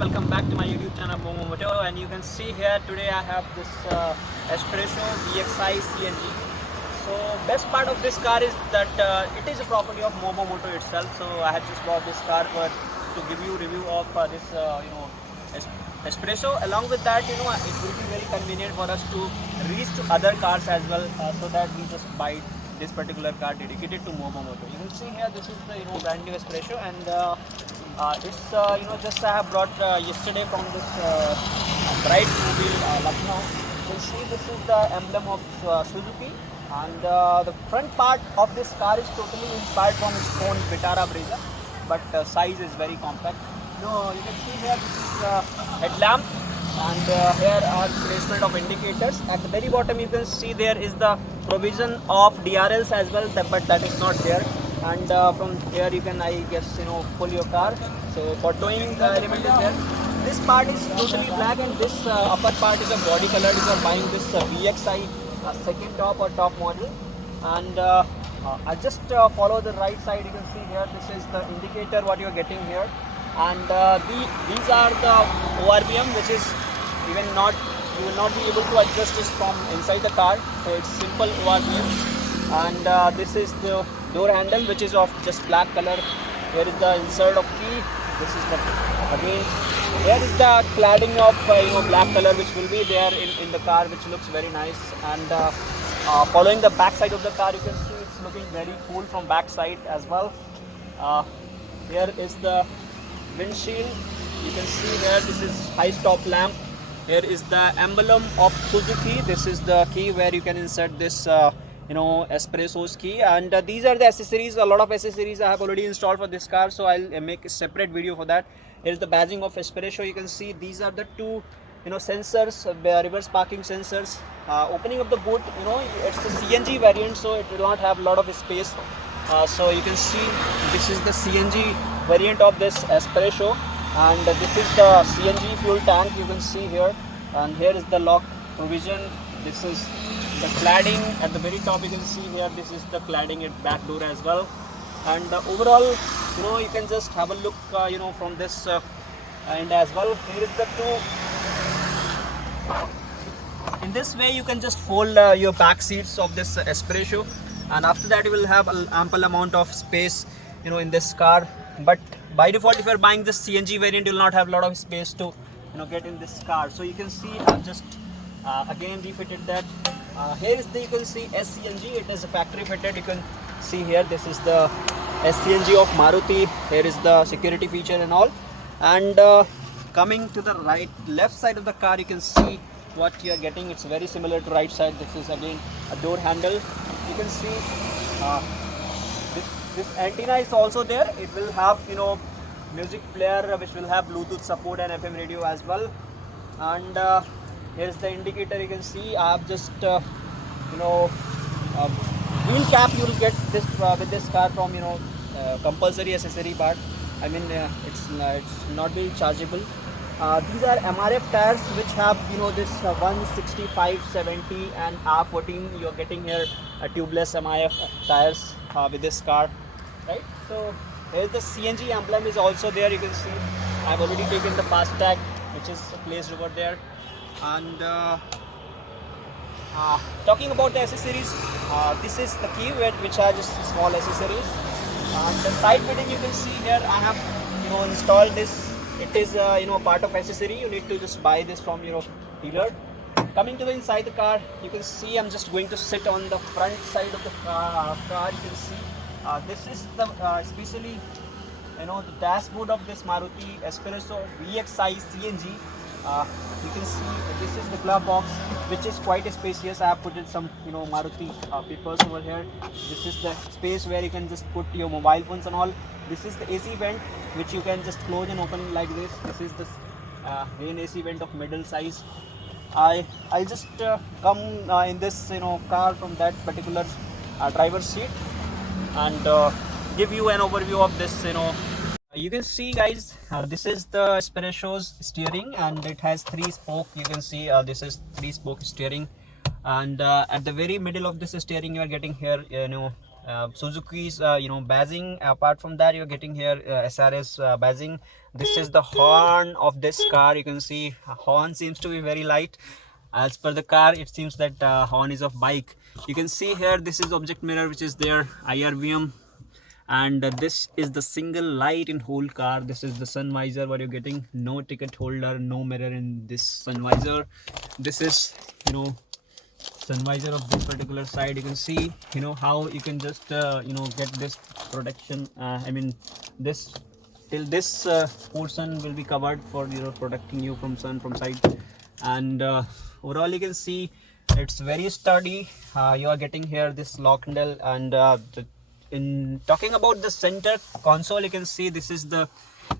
welcome back to my YouTube channel Momo Moto, and you can see here today I have this Espresso VXI CNG. So best part of this car is that it is a property of Momo Moto itself. So I have just bought this car to give you review of this Espresso. Along with that, it will be very convenient for us to reach to other cars as well, so that we just buy this particular car dedicated to Momo Moto. You can see here this is the brand new Espresso, and it's just I have brought yesterday from this bright mobile Lucknow. You can see this is the emblem of Suzuki, and the front part of this car is totally inspired from its own Vitara Brezza, but size is very compact. You can see here this is headlamp, and here are placement of indicators. At the very bottom you can see there is the provision of DRLs as well, but that is not here. And from here you can, I guess, pull your car. So for towing the element is there. This part is totally black, and this upper part is a body color. You are buying this VXI second top or top model. And I just follow the right side. You can see here this is the indicator what you are getting here, and these are the ORVM, which is even not, you will not be able to adjust this from inside the car. So it's simple ORVM. And this is the door handle, which is of just black color. Here is the insert of key. This is the, again, here is the cladding of black color, which will be there in the car, which looks very nice. And following the back side of the car, you can see it's looking very cool from back side as well. Here is the windshield. You can see here this is high stop lamp. Here is the emblem of Suzuki. This is the key where you can insert this Espresso's key, and these are the accessories. A lot of accessories I have already installed for this car, so I'll make a separate video for that. Here is the badging of Espresso. You can see these are the two sensors, reverse parking sensors. Opening of the boot, it's the CNG variant, so it will not have a lot of space. So you can see this is the CNG variant of this Espresso, and this is the CNG fuel tank. You can see here, and here is the lock provision. This is the cladding at the very top. You can see here this is the cladding at back door as well. And overall, you can just have a look from this end as well. Here is the two. In this way you can just fold your back seats of this Espresso, and after that you will have an ample amount of space in this car. But by default, if you are buying this CNG variant, you will not have a lot of space to get in this car. So you can see I've just again refitted that. Here is the, you can see SCNG. It is a factory fitted. You can see here this is the SCNG of Maruti. Here is the security feature and all. And coming to the left side of the car, you can see what you are getting. It's very similar to right side. This is again a door handle. You can see this antenna is also there. It will have music player, which will have Bluetooth support and FM radio as well. And here's the indicator. You can see I have just wheel cap. You will get this with this car from compulsory accessory part. I mean it's not very chargeable. These are MRF tires, which have this 165/70 and R14. You are getting here a tubeless MIF tires with this car, right? So here's the CNG emblem is also there. You can see I've already taken the fast tag, which is placed over there. And talking about the accessories, this is the key which are just small accessories. And the side fitting, you can see here I have installed this. It is part of accessory. You need to just buy this from your dealer. Coming to the inside the car, you can see I'm just going to sit on the front side of the car. You can see this is the especially the dashboard of this Maruti Espresso VXI CNG. You can see this is the glove box, which is quite spacious. I have put in some Maruti papers over here. This is the space where you can just put your mobile phones and all. This is the AC vent, which you can just close and open like this. This is the main AC vent of middle size. I'll just come in this car from that particular driver's seat, and give you an overview of this. You can see, guys, this is the Espresso's steering, and it has 3 spoke. You can see this is 3 spoke steering, and at the very middle of this steering you are getting here Suzuki's badging. Apart from that, you're getting here SRS badging, This is the horn of this car. You can see horn seems to be very light. As per the car, it seems that horn is of bike. You can see here, this is object mirror which is there, IRVM, and this is the single light in whole car. This is the sun visor what you're getting. No ticket holder, no mirror in this sun visor. This is, you know, sun visor of this particular side. You can see, you know, how you can just you know, get this protection. I mean, this till this portion will be covered for, you know, protecting you from sun from side. And overall you can see it's very sturdy. You are getting here this lock handle. And in talking about the center console, you can see this is the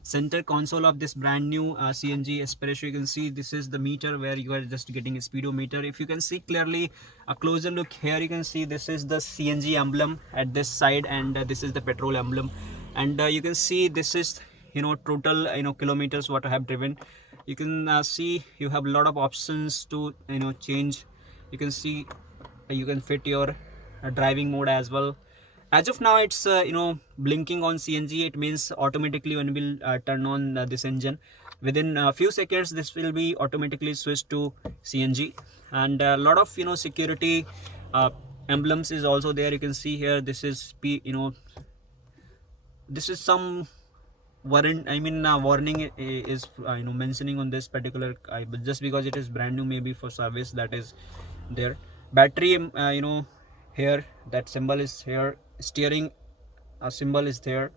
center console of this brand new CNG Espresso. You can see this is the meter where you are just getting a speedometer. If you can see clearly, a closer look here, you can see this is the CNG emblem at this side, and this is the petrol emblem. And you can see this is, you know, total, you know, kilometers what I have driven. You can see you have a lot of options to, you know, change. You can see you can fit your driving mode as well. As of now, it's you know, blinking on CNG. It means automatically when we will turn on this engine, within a few seconds this will be automatically switched to CNG. And a lot of, you know, security emblems is also there. You can see here, this is you know, this is some warning is you know, mentioning on this particular but just because it is brand new, maybe for service, that is there. Battery, you know, here that symbol is here. Steering symbol is there.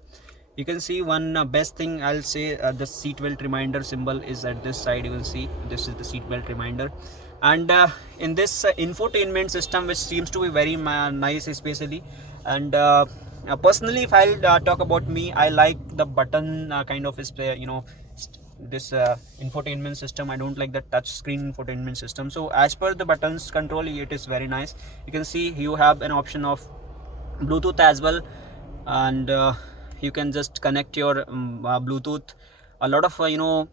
You can see one best thing I'll say, the seat belt reminder symbol is at this side. You will see this is the seat belt reminder. And in this infotainment system, which seems to be very nice especially. And personally, if I'll talk about me, I like the button kind of you know, this infotainment system. I don't like the touch screen infotainment system. So as per the buttons control, it is very nice. You can see you have an option of Bluetooth as well, and you can just connect your Bluetooth. A lot of you know,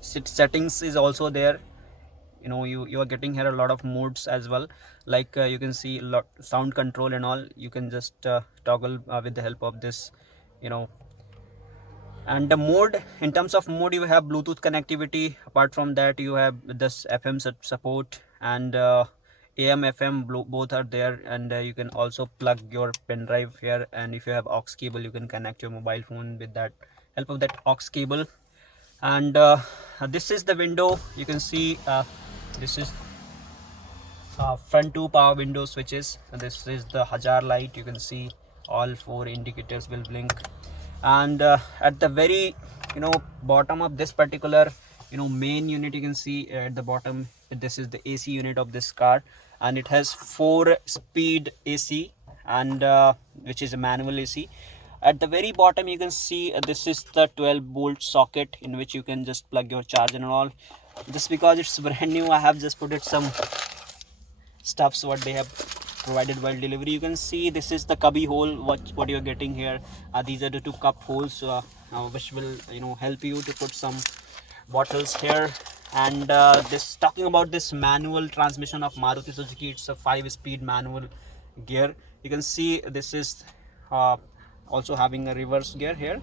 settings is also there. You know, you are getting here a lot of modes as well, like you can see sound control and all. You can just toggle with the help of this, you know. And the mode, in terms of mode, you have Bluetooth connectivity. Apart from that, you have this FM support, and AM FM both are there. And you can also plug your pen drive here, and if you have aux cable, you can connect your mobile phone with that help of that aux cable. And this is the window. You can see this is front two power window switches. This is the hazard light. You can see all four indicators will blink. And at the very, you know, bottom of this particular, you know, main unit, you can see at the bottom, this is the AC unit of this car, and it has 4-speed AC, and which is a manual AC. At the very bottom, you can see this is the 12-volt socket in which you can just plug your charger and all. Just because it's brand new, I have just put it some stuffs what they have provided while delivery. You can see this is the cubby hole what you're getting here. These are the 2 cup holes which will, you know, help you to put some bottles here. And this, talking about this manual transmission of Maruti Suzuki, it's a 5-speed manual gear. You can see this is also having a reverse gear here,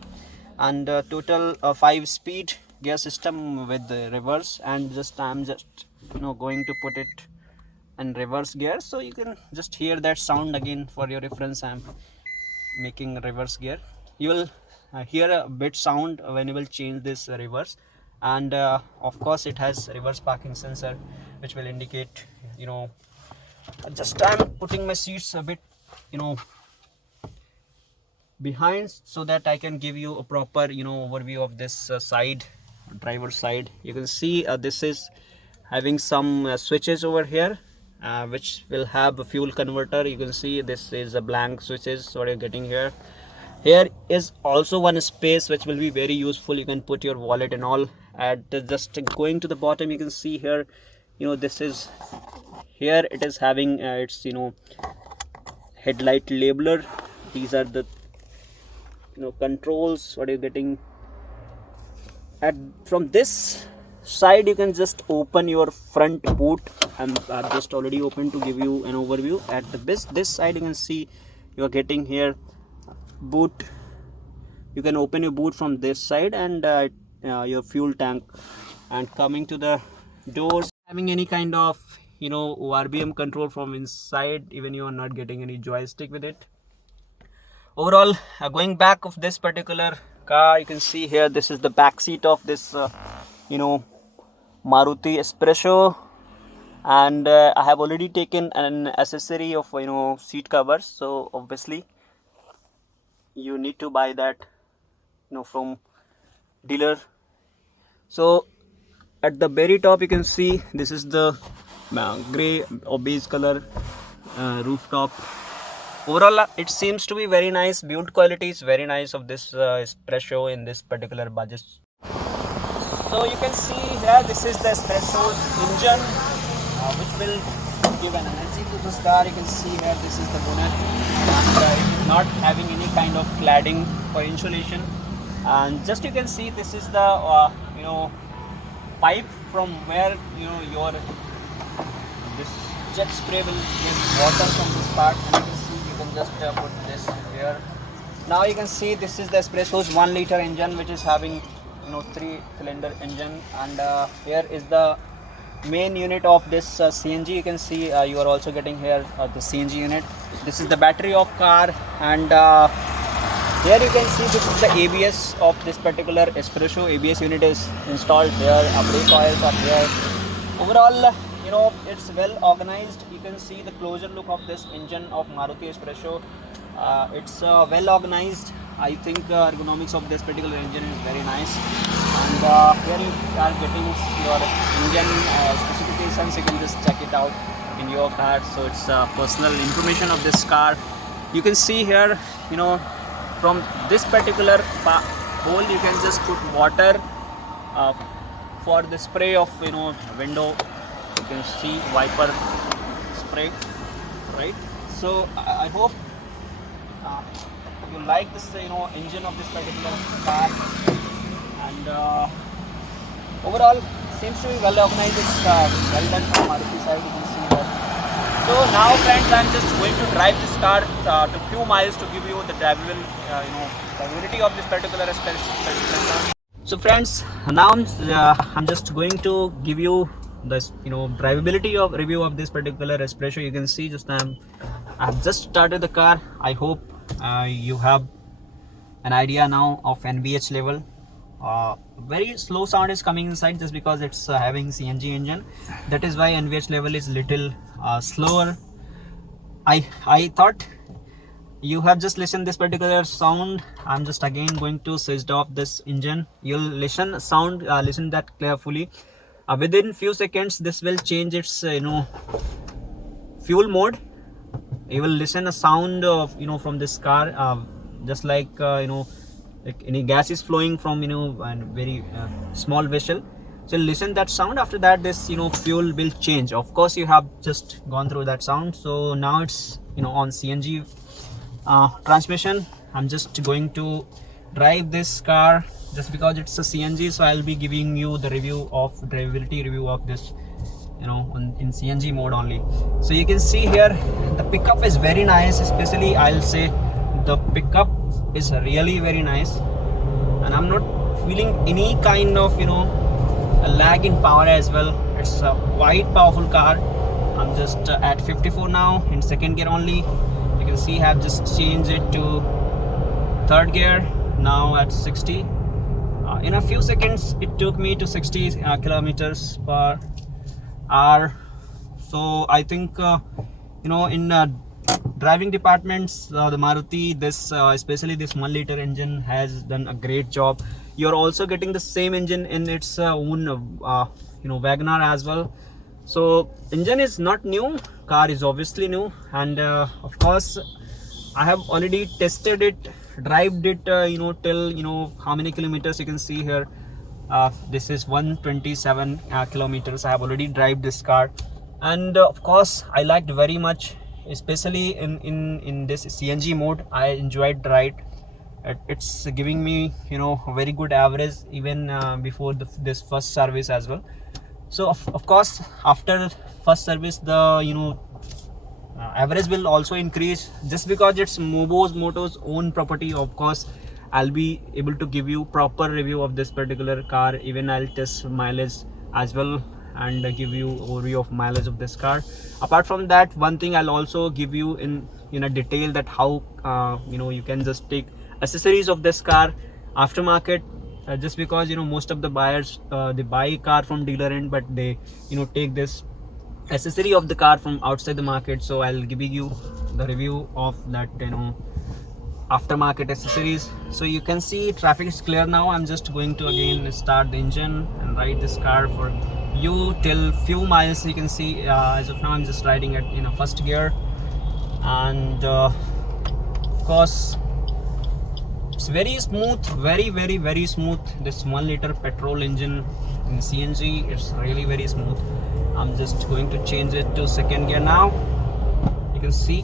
and total 5-speed gear system with the reverse. And I'm just you know, going to put it in reverse gear, so you can just hear that sound again. For your reference, I'm making reverse gear. You will hear a bit sound when you will change this reverse. And of course, it has reverse parking sensor which will indicate, you know, just I'm putting my seats a bit, you know, behind, so that I can give you a proper, you know, overview of this side, driver side. You can see this is having some switches over here, which will have a fuel converter. You can see this is a blank switches what you're getting here. Here is also one space which will be very useful. You can put your wallet and all. At just going to the bottom, you can see here, you know, this is here it is having its, you know, headlight labeler. These are the, you know, controls what you're getting. From this side, you can just open your front boot. I've just already opened to give you an overview. At this side, you can see you are getting here boot You can open your boot from this side, and your fuel tank. And coming to the doors, having any kind of RBM control from inside, even you are not getting any joystick with it. Overall, going back of this particular car, you can see here, this is the back seat of this Maruti Espresso, and I have already taken an accessory of seat covers. So obviously you need to buy that from dealer. So at the very top, you can see this is the gray or beige color rooftop. Overall, it seems to be very nice. Build quality is very nice of this Espresso in this particular budget. So you can see here, this is the Espresso's engine, which will give an energy to this car. You can see here, this is the bonnet, and it is not having any kind of cladding for insulation. And just you can see, this is the pipe from where your this jet spray will get water from this part, and you can see, you can just put this here. Now you can see, this is the Espresso's 1 liter engine, which is having 3-cylinder engine, and here is the main unit of this CNG. You can see you are also getting here the CNG unit. This is the battery of car, and here you can see, this is the ABS of this particular Espresso. ABS unit is installed here. Brake oils are here. Overall, it's well organized. You can see the closer look of this engine of Maruti Espresso. It's well organized. I think ergonomics of this particular engine is very nice. And here you are getting your engine specifications. You can just check it out in your car. So it's personal information of this car. You can see here, from this particular hole, you can just put water for the spray of window. You can see wiper spray, right? So I hope you like this engine of this particular car, and overall seems to be well organized. It's well done from Maruti side, you can see that. So now friends, I'm just going to drive this car to few miles to give you the drivability of this particular Espresso. So friends, now I'm just going to give you this drivability of review of this particular Espresso. You can see, I've just started the car. I hope you have an idea now of NVH level. Very slow sound is coming inside, just because it's having CNG engine. That is why NVH level is little slower. I thought you have just listened this particular sound. I'm just again going to switch off this engine. You'll listen that carefully. Within few seconds, this will change its fuel mode. You will listen a sound of from this car, just like like any gas is flowing from a very small vessel. So listen that sound. After that, this fuel will change. Of course, you have just gone through that sound. So now it's on CNG transmission. I'm just going to drive this car just because it's a CNG. So I'll be giving you the drivability review of this in CNG mode only. So you can see here, the pickup is very nice. Especially, I'll say the pickup is really very nice, and I'm not feeling any kind of a lag in power as well. It's a quite powerful car. I'm just at 54 now, in second gear only. You can see I have just changed it to third gear, now at 60. In a few seconds it took me to 60 kilometers per hour. So I think in driving departments, the Maruti, especially this 1 liter engine, has done a great job. You're also getting the same engine in its own Wagoner as well. So engine is not new, car is obviously new, and of course I have already tested it, drived it till how many kilometers. You can see here, this is 127 kilometers. I have already driven this car, and of course I liked very much, especially in this CNG mode. I enjoyed the ride. It's giving me a very good average even before this first service as well. So of course after first service, the average will also increase, just because it's Mobo's Moto's own property. Of course I'll be able to give you proper review of this particular car. Even I'll test mileage as well and give you overview of mileage of this car. Apart from that, one thing I'll also give you in a detail that how you can just take accessories of this car aftermarket, just because most of the buyers they buy car from dealer end, but they take this accessory of the car from outside the market. So I'll give you the review of that aftermarket accessories. So you can see traffic is clear now. I'm just going to again start the engine and ride this car for you till few miles. You can see as of now I'm just riding at first gear, and of course it's very smooth, very smooth. This 1 liter petrol engine in CNG, it's really very smooth. I'm just going to change it to second gear now. You can see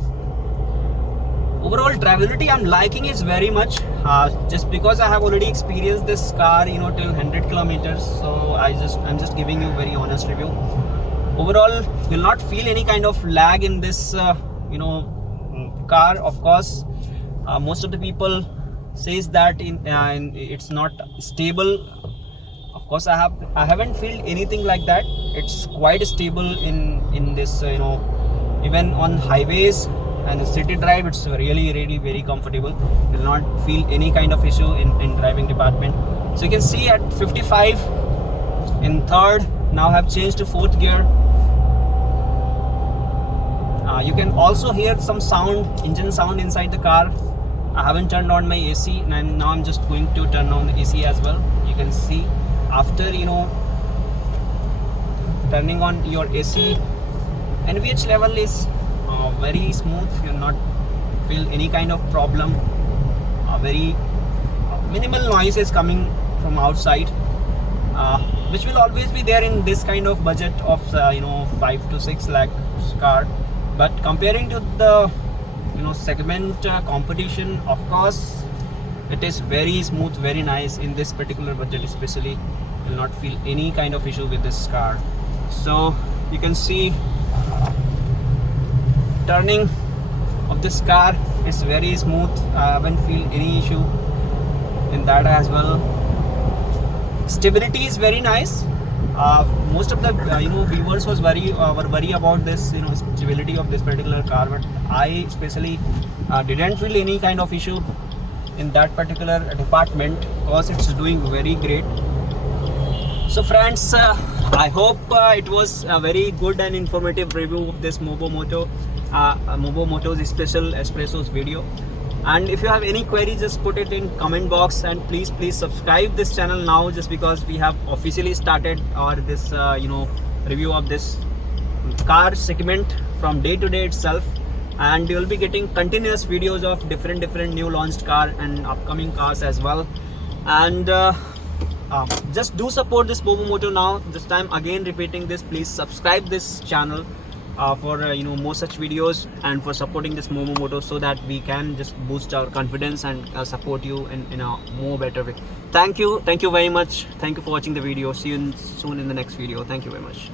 overall drivability I'm liking is very much, just because I have already experienced this car till 100 kilometers. So I'm just giving you very honest review. Overall you'll not feel any kind of lag in this car. Of course most of the people says that it's not stable. Of course I haven't felt anything like that. It's quite stable in this even on highways and the city drive. It's really very comfortable. You will not feel any kind of issue in driving department. So you can see at 55 in third, now have changed to fourth gear. You can also hear some sound, engine sound inside the car. I haven't turned on my AC, and now I'm just going to turn on the AC as well. You can see after turning on your AC, NVH level is very smooth. You'll not feel any kind of problem. Very minimal noise is coming from outside, which will always be there in this kind of budget of 5 to 6 lakh car. But comparing to the segment competition, of course it is very smooth, very nice in this particular budget. Especially you will not feel any kind of issue with this car. So you can see turning of this car is very smooth. I haven't feel any issue in that as well. Stability is very nice. Most of the viewers were worried about this stability of this particular car, but I especially didn't feel any kind of issue in that particular department, because it's doing very great. So friends, I hope it was a very good and informative review of this Mobo Moto's special espressos video. And if you have any query, just put it in comment box, and please subscribe this channel now, just because we have officially started our this review of this car segment from day to day itself. And you will be getting continuous videos of different new launched car and upcoming cars as well. And just do support this Mobo Moto now. This time again repeating this, please subscribe this channel for more such videos, and for supporting this Mobo Moto, so that we can just boost our confidence and support you in a more better way. Thank you very much. Thank you for watching the video. See you soon in the next video. Thank you very much.